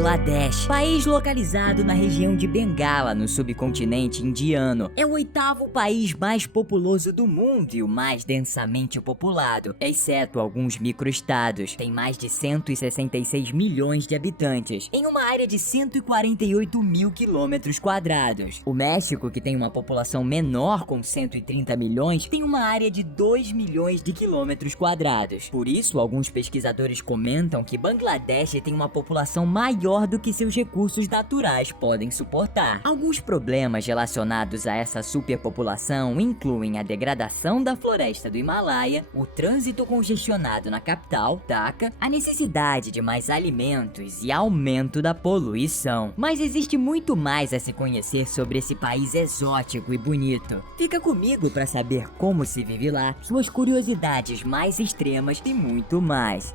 Bangladesh, país localizado na região de Bengala, no subcontinente indiano. É o 8º país mais populoso do mundo e o mais densamente populado, exceto alguns microestados. Tem mais de 166 milhões de habitantes, em uma área de 148 mil quilômetros quadrados. O México, que tem uma população menor, com 130 milhões, tem uma área de 2 milhões de quilômetros quadrados. Por isso, alguns pesquisadores comentam que Bangladesh tem uma população maior do que seus recursos naturais podem suportar. Alguns problemas relacionados a essa superpopulação incluem a degradação da floresta do Himalaia, o trânsito congestionado na capital, Dhaka, a necessidade de mais alimentos e aumento da poluição. Mas existe muito mais a se conhecer sobre esse país exótico e bonito. Fica comigo para saber como se vive lá, suas curiosidades mais extremas e muito mais.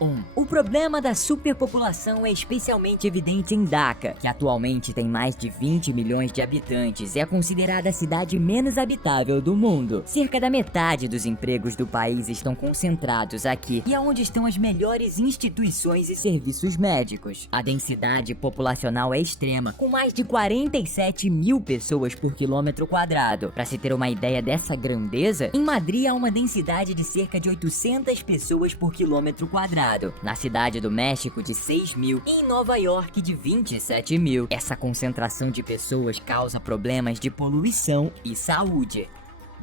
1. O problema da superpopulação é especialmente evidente em Dhaka, que atualmente tem mais de 20 milhões de habitantes e é considerada a cidade menos habitável do mundo. Cerca da metade dos empregos do país estão concentrados aqui e é onde estão as melhores instituições e serviços médicos. A densidade populacional é extrema, com mais de 47 mil pessoas por quilômetro quadrado. Para se ter uma ideia dessa grandeza, em Madrid há uma densidade de cerca de 800 pessoas por quilômetro quadrado. Na cidade do México de 6 mil e em Nova York de 27 mil. Essa concentração de pessoas causa problemas de poluição e saúde.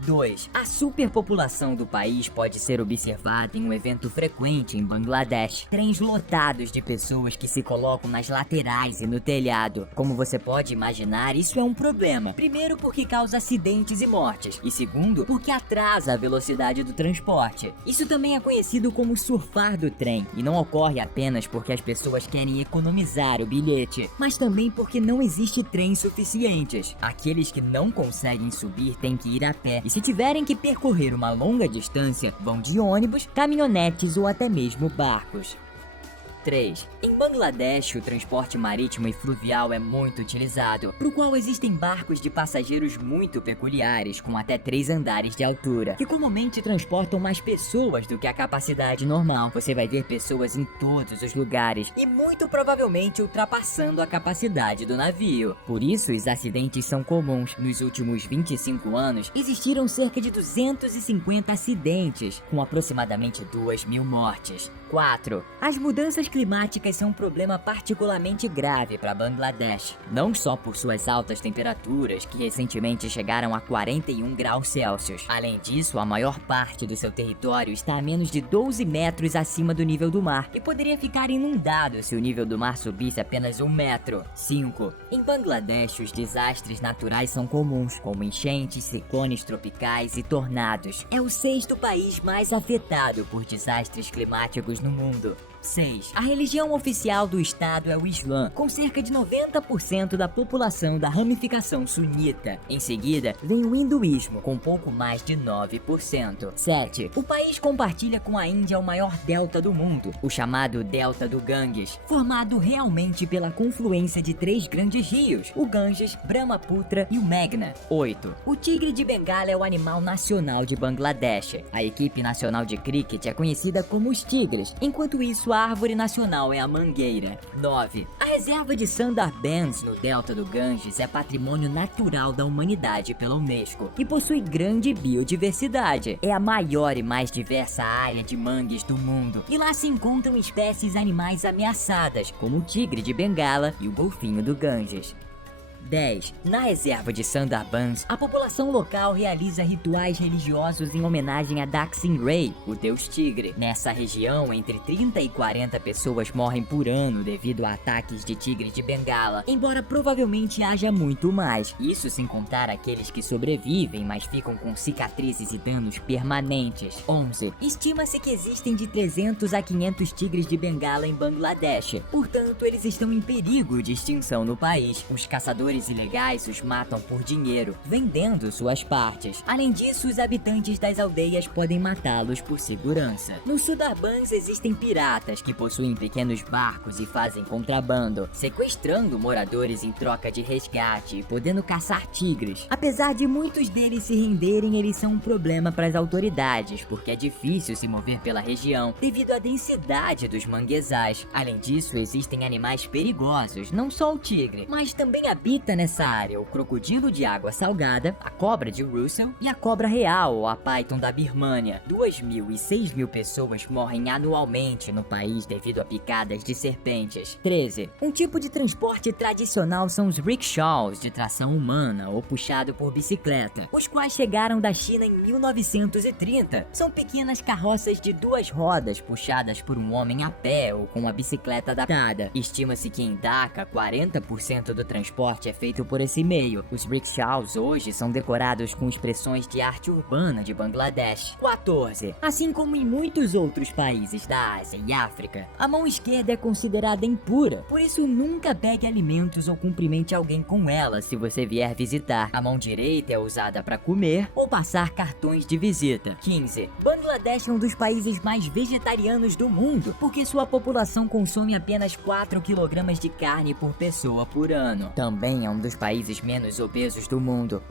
2. A superpopulação do país pode ser observada em um evento frequente em Bangladesh. Trens lotados de pessoas que se colocam nas laterais e no telhado. Como você pode imaginar, isso é um problema. Primeiro, porque causa acidentes e mortes. E segundo, porque atrasa a velocidade do transporte. Isso também é conhecido como surfar do trem. E não ocorre apenas porque as pessoas querem economizar o bilhete, mas também porque não existe trens suficientes. Aqueles que não conseguem subir têm que ir a pé. E se tiverem que percorrer uma longa distância, vão de ônibus, caminhonetes ou até mesmo barcos. 3. Em Bangladesh, o transporte marítimo e fluvial é muito utilizado, para o qual existem barcos de passageiros muito peculiares, com até 3 andares de altura, que comumente transportam mais pessoas do que a capacidade normal. Você vai ver pessoas em todos os lugares, e muito provavelmente ultrapassando a capacidade do navio. Por isso, os acidentes são comuns. Nos últimos 25 anos, existiram cerca de 250 acidentes, com aproximadamente 2.000 mortes. 4. As mudanças climáticas são um problema particularmente grave para Bangladesh, não só por suas altas temperaturas, que recentemente chegaram a 41 graus Celsius. Além disso, a maior parte do seu território está a menos de 12 metros acima do nível do mar e poderia ficar inundado se o nível do mar subisse apenas 1 metro. 5. Em Bangladesh, os desastres naturais são comuns, como enchentes, ciclones tropicais e tornados. É o 6º país mais afetado por desastres climáticos no mundo. 6. A religião oficial do estado é o Islã, com cerca de 90% da população da ramificação sunita. Em seguida, vem o hinduísmo, com pouco mais de 9%. 7. O país compartilha com a Índia o maior delta do mundo, o chamado Delta do Ganges, formado realmente pela confluência de 3 grandes rios, o Ganges, Brahmaputra e o Meghna. 8. O tigre de Bengala é o animal nacional de Bangladesh. A equipe nacional de cricket é conhecida como os Tigres, enquanto isso a árvore nacional é a mangueira. 9. A reserva de Sundarbans no delta do Ganges é patrimônio natural da humanidade pela Unesco e possui grande biodiversidade. É a maior e mais diversa área de mangues do mundo e lá se encontram espécies animais ameaçadas, como o tigre de Bengala e o golfinho do Ganges. 10. Na reserva de Sundarbans, a população local realiza rituais religiosos em homenagem a Daxin Ray, o deus tigre. Nessa região, entre 30 e 40 pessoas morrem por ano devido a ataques de tigre de Bengala, embora provavelmente haja muito mais. Isso sem contar aqueles que sobrevivem, mas ficam com cicatrizes e danos permanentes. 11. Estima-se que existem de 300 a 500 tigres de Bengala em Bangladesh. Portanto, eles estão em perigo de extinção no país. Os caçadores caçadores ilegais os matam por dinheiro, vendendo suas partes. Além disso, os habitantes das aldeias podem matá-los por segurança. No Sundarbans existem piratas que possuem pequenos barcos e fazem contrabando, sequestrando moradores em troca de resgate e podendo caçar tigres. Apesar de muitos deles se renderem, eles são um problema para as autoridades, porque é difícil se mover pela região devido à densidade dos manguezais. Além disso, existem animais perigosos, não só o tigre, mas também habita nessa área o crocodilo de água salgada, a cobra de Russell e a cobra real, ou a python da Birmânia. 2.000 e 6.000 pessoas morrem anualmente no país devido a picadas de serpentes. 13. Um tipo de transporte tradicional são os rickshaws de tração humana ou puxado por bicicleta, os quais chegaram da China em 1930. São pequenas carroças de 2 rodas puxadas por um homem a pé ou com uma bicicleta adaptada. Estima-se que em Dhaka 40% do transporte é feito por esse meio. Os rickshaws hoje são decorados com expressões de arte urbana de Bangladesh. 14. Assim como em muitos outros países da Ásia e África, a mão esquerda é considerada impura, por isso nunca pegue alimentos ou cumprimente alguém com ela se você vier visitar. A mão direita é usada para comer ou passar cartões de visita. 15. Bangladesh é um dos países mais vegetarianos do mundo, porque sua população consome apenas 4 kg de carne por pessoa por ano. Também é um dos países menos obesos do mundo.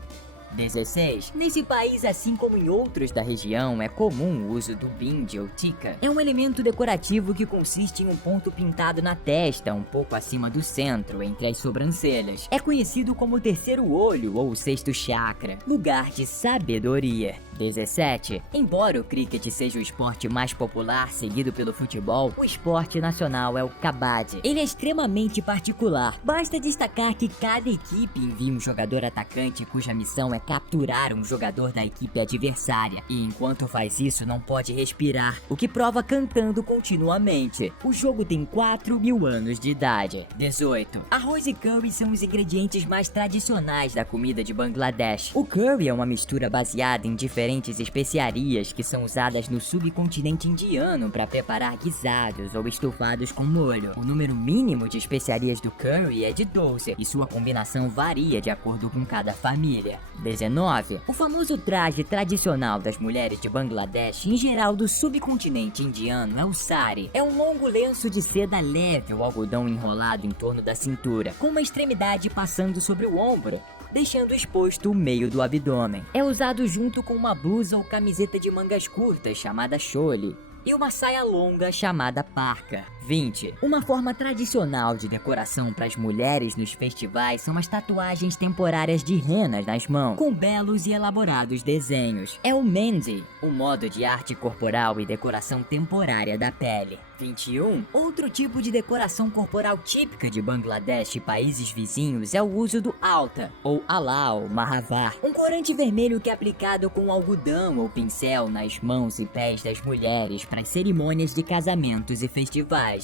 16. Nesse país, assim como em outros da região, é comum o uso do bindi ou tika. É um elemento decorativo que consiste em um ponto pintado na testa, um pouco acima do centro, entre as sobrancelhas. É conhecido como o terceiro olho ou o sexto chakra, lugar de sabedoria. 17. Embora o cricket seja o esporte mais popular, seguido pelo futebol, o esporte nacional é o kabaddi. Ele é extremamente particular. Basta destacar que cada equipe envia um jogador atacante cuja missão é capturar um jogador da equipe adversária, e enquanto faz isso não pode respirar, o que prova cantando continuamente. O jogo tem 4.000 anos de idade. 18. Arroz e curry são os ingredientes mais tradicionais da comida de Bangladesh. O curry é uma mistura baseada em diferentes especiarias que são usadas no subcontinente indiano para preparar guisados ou estofados com molho. O número mínimo de especiarias do curry é de 12 e sua combinação varia de acordo com cada família. 19. O famoso traje tradicional das mulheres de Bangladesh, em geral do subcontinente indiano, é o sari. É um longo lenço de seda leve ou algodão enrolado em torno da cintura, com uma extremidade passando sobre o ombro, deixando exposto o meio do abdômen. É usado junto com uma blusa ou camiseta de mangas curtas chamada chole e uma saia longa chamada parka. 20. Uma forma tradicional de decoração para as mulheres nos festivais são as tatuagens temporárias de renas nas mãos, com belos e elaborados desenhos. É o mehndi, o modo de arte corporal e decoração temporária da pele. 21. Outro tipo de decoração corporal típica de Bangladesh e países vizinhos é o uso do alta, ou alal mahavar, um corante vermelho que é aplicado com algodão ou pincel nas mãos e pés das mulheres para as cerimônias de casamentos e festivais.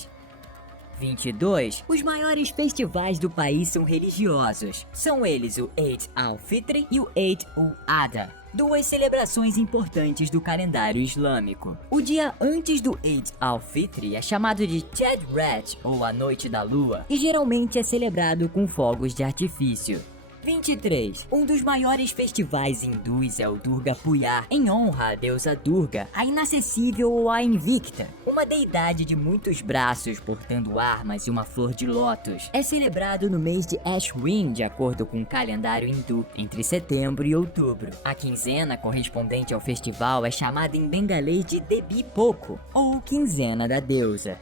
22. Os maiores festivais do país são religiosos. São eles o Eid al-Fitr e o Eid al-Adha, duas celebrações importantes do calendário islâmico. O dia antes do Eid al-Fitr é chamado de Chad Rat, ou a Noite da Lua, e geralmente é celebrado com fogos de artifício. 23. Um dos maiores festivais hindus é o Durga Puja, em honra à deusa Durga, a inacessível ou a invicta, uma deidade de muitos braços portando armas e uma flor de lótus. É celebrado no mês de Ashwin, de acordo com o calendário hindu, entre setembro e outubro. A quinzena correspondente ao festival é chamada em bengalês de Debi Poko, ou quinzena da deusa.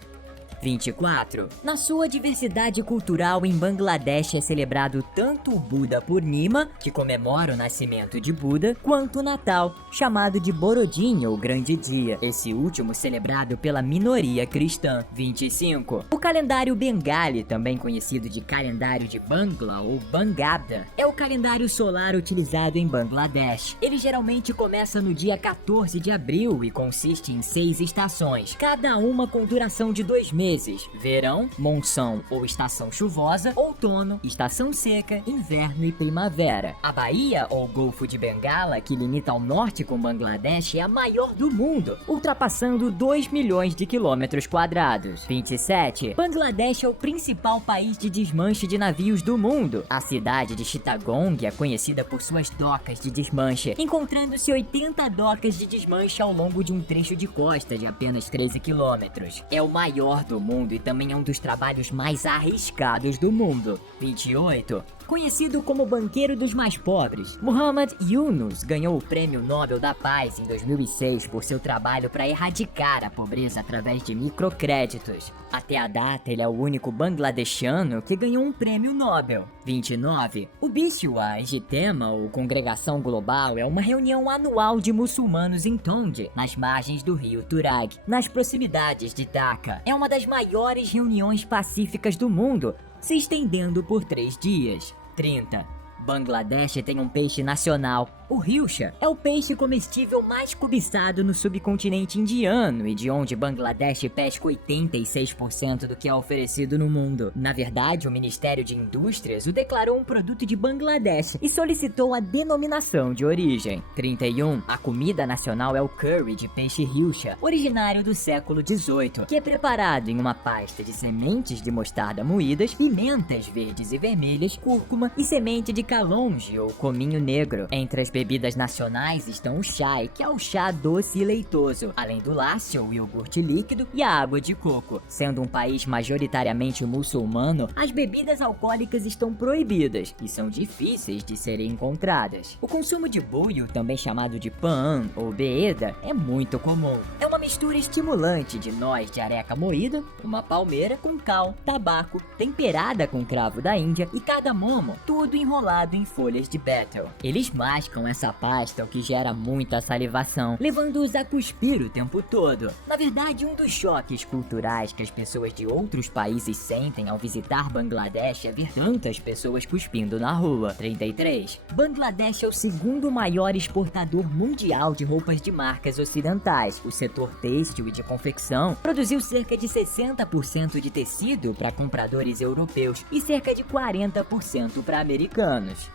24. Na sua diversidade cultural, em Bangladesh é celebrado tanto o Buda Purnima, que comemora o nascimento de Buda, quanto o Natal, chamado de Borodin, ou Grande Dia, esse último celebrado pela minoria cristã. 25. O calendário Bengali, também conhecido de calendário de Bangla ou Bangada, é o calendário solar utilizado em Bangladesh. Ele geralmente começa no dia 14 de abril e consiste em 6 estações, cada uma com duração de 2 meses. meses: verão, monção ou estação chuvosa, outono, estação seca, inverno e primavera. A Baía ou Golfo de Bengala, que limita ao norte com Bangladesh, é a maior do mundo, ultrapassando 2 milhões de quilômetros quadrados. 27. Bangladesh é o principal país de desmanche de navios do mundo. A cidade de Chittagong é conhecida por suas docas de desmanche, encontrando-se 80 docas de desmanche ao longo de um trecho de costa de apenas 13 quilômetros. É o maior do mundo e também é um dos trabalhos mais arriscados do mundo. 28. Conhecido como banqueiro dos mais pobres, Muhammad Yunus ganhou o Prêmio Nobel da Paz em 2006 por seu trabalho para erradicar a pobreza através de microcréditos. Até a data, ele é o único bangladeshiano que ganhou um prêmio Nobel. 29. O Biswa Ijtema, ou Congregação Global, é uma reunião anual de muçulmanos em Tonde, nas margens do rio Turag, nas proximidades de Dhaka. É uma das maiores reuniões pacíficas do mundo, se estendendo por 3 dias. 30. Bangladesh tem um peixe nacional. O Hilsha é o peixe comestível mais cobiçado no subcontinente indiano e de onde Bangladesh pesca 86% do que é oferecido no mundo. Na verdade, o Ministério de Indústrias o declarou um produto de Bangladesh e solicitou a denominação de origem. 31. A comida nacional é o curry de peixe Hilsha, originário do século XVIII, que é preparado em uma pasta de sementes de mostarda moídas, pimentas verdes e vermelhas, cúrcuma e semente de calonge ou cominho negro. Entre as bebidas nacionais estão o chai, que é o chá doce e leitoso, além do lassi, o iogurte líquido, e a água de coco. Sendo um país majoritariamente muçulmano, as bebidas alcoólicas estão proibidas e são difíceis de serem encontradas. O consumo de buio, também chamado de paan ou beeda, é muito comum. É uma mistura estimulante de noz de areca moída, uma palmeira com cal, tabaco, temperada com cravo da Índia e cardamomo, tudo enrolado em folhas de betel. Eles mascam essa pasta, o que gera muita salivação, levando-os a cuspir o tempo todo. Na verdade, um dos choques culturais que as pessoas de outros países sentem ao visitar Bangladesh é ver tantas pessoas cuspindo na rua. 33. Bangladesh é o segundo maior exportador mundial de roupas de marcas ocidentais. O setor têxtil e de confecção produziu cerca de 60% de tecido para compradores europeus e cerca de 40% para americanos.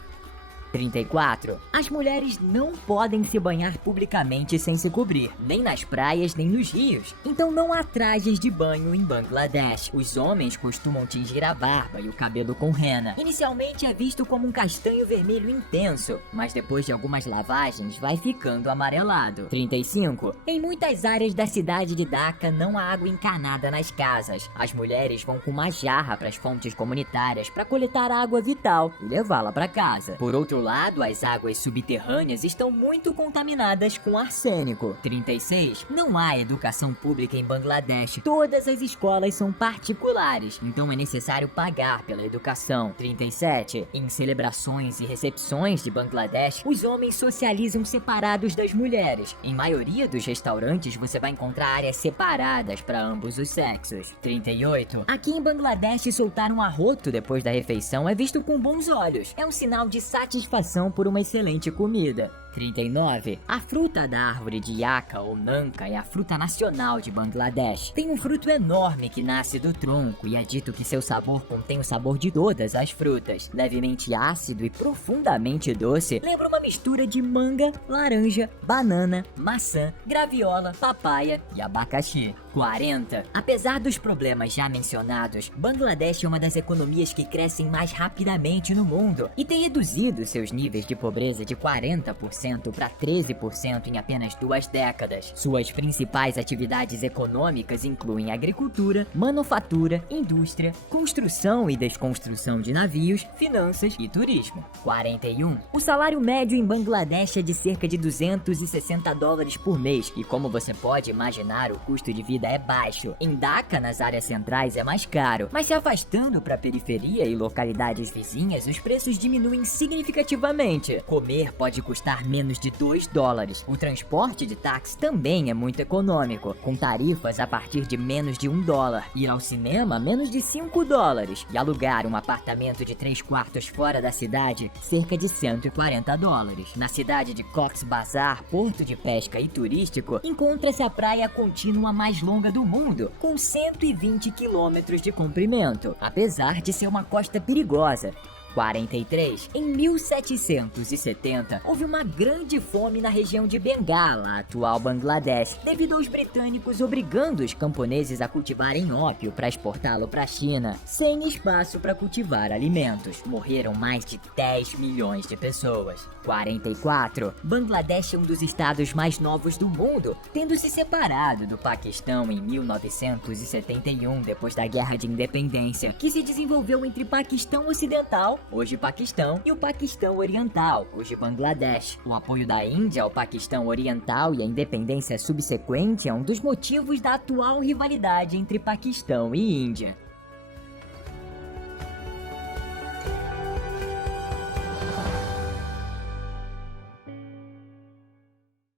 34. As mulheres não podem se banhar publicamente sem se cobrir, nem nas praias nem nos rios. Então não há trajes de banho em Bangladesh. Os homens costumam tingir a barba e o cabelo com rena. Inicialmente é visto como um castanho vermelho intenso, mas depois de algumas lavagens vai ficando amarelado. 35. Em muitas áreas da cidade de Dhaka não há água encanada nas casas. As mulheres vão com uma jarra para as fontes comunitárias para coletar água vital e levá-la para casa. Por outro lado, as águas subterrâneas estão muito contaminadas com arsênico. 36. Não há educação pública em Bangladesh. Todas as escolas são particulares, então é necessário pagar pela educação. 37. Em celebrações e recepções de Bangladesh, os homens socializam separados das mulheres. Em maioria dos restaurantes, você vai encontrar áreas separadas para ambos os sexos. 38. Aqui em Bangladesh, soltar um arroto depois da refeição é visto com bons olhos. É um sinal de satisfação por uma excelente comida. 39. A fruta da árvore de Yucca ou Nanka é a fruta nacional de Bangladesh. Tem um fruto enorme que nasce do tronco e é dito que seu sabor contém o sabor de todas as frutas. Levemente ácido e profundamente doce, lembra uma mistura de manga, laranja, banana, maçã, graviola, papaya e abacaxi. 40. Apesar dos problemas já mencionados, Bangladesh é uma das economias que crescem mais rapidamente no mundo e tem reduzido seus níveis de pobreza de 40% para 13% em apenas 2 décadas. Suas principais atividades econômicas incluem agricultura, manufatura, indústria, construção e desconstrução de navios, finanças e turismo. 41. O salário médio em Bangladesh é de cerca de $260 por mês e, como você pode imaginar, o custo de vida é baixo. Em Dhaka, nas áreas centrais, é mais caro, mas se afastando para a periferia e localidades vizinhas, os preços diminuem significativamente. Comer pode custar menos de 2 dólares. O transporte de táxi também é muito econômico, com tarifas a partir de menos de 1 dólar. Ir ao cinema, menos de 5 dólares. E alugar um apartamento de 3 quartos fora da cidade, cerca de 140 dólares. Na cidade de Cox's Bazar, porto de pesca e turístico, encontra-se a praia contínua mais longa do mundo, com 120 quilômetros de comprimento, apesar de ser uma costa perigosa. 43. Em 1770, houve uma grande fome na região de Bengala, atual Bangladesh, devido aos britânicos obrigando os camponeses a cultivarem ópio para exportá-lo para a China, sem espaço para cultivar alimentos. Morreram mais de 10 milhões de pessoas. 44. Bangladesh é um dos estados mais novos do mundo, tendo se separado do Paquistão em 1971, depois da Guerra de Independência, que se desenvolveu entre Paquistão Ocidental, hoje Paquistão, e o Paquistão Oriental, hoje Bangladesh. O apoio da Índia ao Paquistão Oriental e a independência subsequente é um dos motivos da atual rivalidade entre Paquistão e Índia.